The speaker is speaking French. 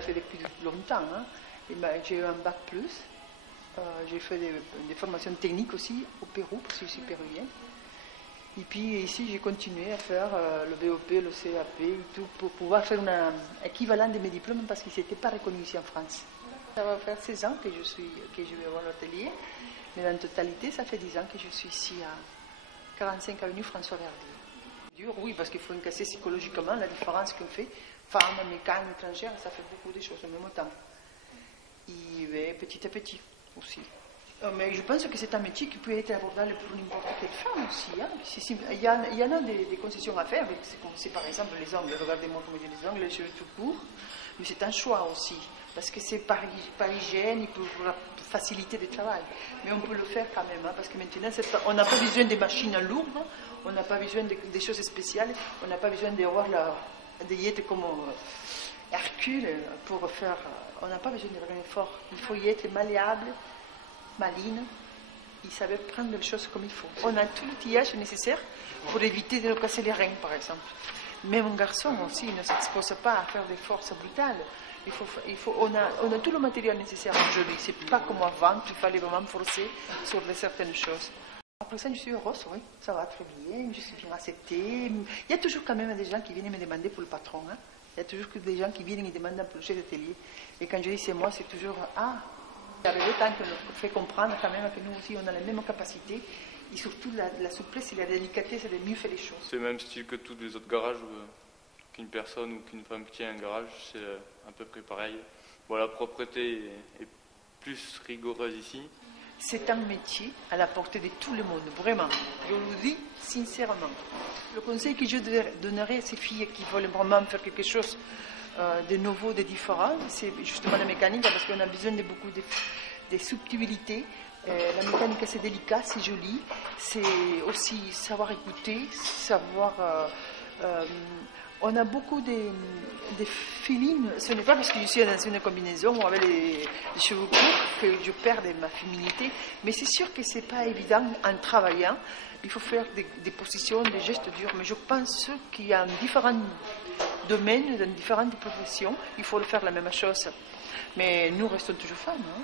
le fait depuis longtemps. Hein. J'ai eu un bac plus. J'ai fait des formations techniques aussi au Pérou, parce que je suis péruvienne. Et puis ici, j'ai continué à faire le BOP, le CAP et tout, pour pouvoir faire un équivalent de mes diplômes, parce qu'ils n'étaient pas reconnus ici en France. Ça va faire 16 ans que je vais avoir l'atelier, mais en totalité, ça fait 10 ans que je suis ici à 45 avenue François Verdier. Dur, oui, parce qu'il faut casser psychologiquement la différence qu'on fait. Femmes, mécaniques, étrangères, ça fait beaucoup de choses en même temps. Et petit à petit aussi. Mais je pense que c'est un métier qui peut être abordable pour n'importe quelle femme aussi. Hein. Il y en a des concessions à faire. C'est par exemple les ongles. Regardez-moi comment j'ai les ongles, les cheveux tout courts. Mais c'est un choix aussi. Parce que c'est par hygiène et pour la facilité du travail. Mais on peut le faire quand même. Hein, parce que maintenant, on n'a pas besoin de machines lourdes. On n'a pas besoin des choses spéciales. On n'a pas besoin d'avoir des yettes comme Hercule pour faire. On n'a pas besoin de rien fort. Il faut y être malléable, maline. Il savait prendre les choses comme il faut. On a tout l'outillage nécessaire pour éviter de casser les reins, par exemple. Même un garçon aussi ne s'expose pas à faire des forces brutales. On a tout le matériel nécessaire aujourd'hui. C'est pas comme avant, il fallait vraiment forcer sur certaines choses. Après ça, je suis heureuse, oui, ça va très bien, je suis bien acceptée. Il y a toujours quand même des gens qui viennent me demander pour le patron. Hein. Il y a toujours des gens qui viennent me demander pour le chef d'atelier. Et quand je dis c'est moi, c'est toujours avec le temps qu'on fait comprendre quand même que nous aussi on a la même capacité. Et surtout la souplesse et la délicatesse de mieux faire les choses. C'est le même style que tous les autres garages qu'une personne ou qu'une femme qui tient un garage, c'est à peu près pareil. Bon, la propreté est plus rigoureuse ici. C'est un métier à la portée de tout le monde, vraiment. Je vous le dis sincèrement. Le conseil que je donnerais à ces filles qui veulent vraiment faire quelque chose de nouveau, de différent, c'est justement la mécanique, parce qu'on a besoin de beaucoup de subtilités. La mécanique, c'est délicat, c'est joli. C'est aussi savoir écouter, savoir... on a beaucoup de feeling. Ce n'est pas parce que je suis dans une combinaison ou avec les cheveux courts que je perds de ma féminité, mais c'est sûr que ce n'est pas évident en travaillant. Il faut faire des positions, des gestes durs, mais je pense qu'il y a différents domaines, dans différentes professions, il faut faire la même chose. Mais nous restons toujours femmes. Hein.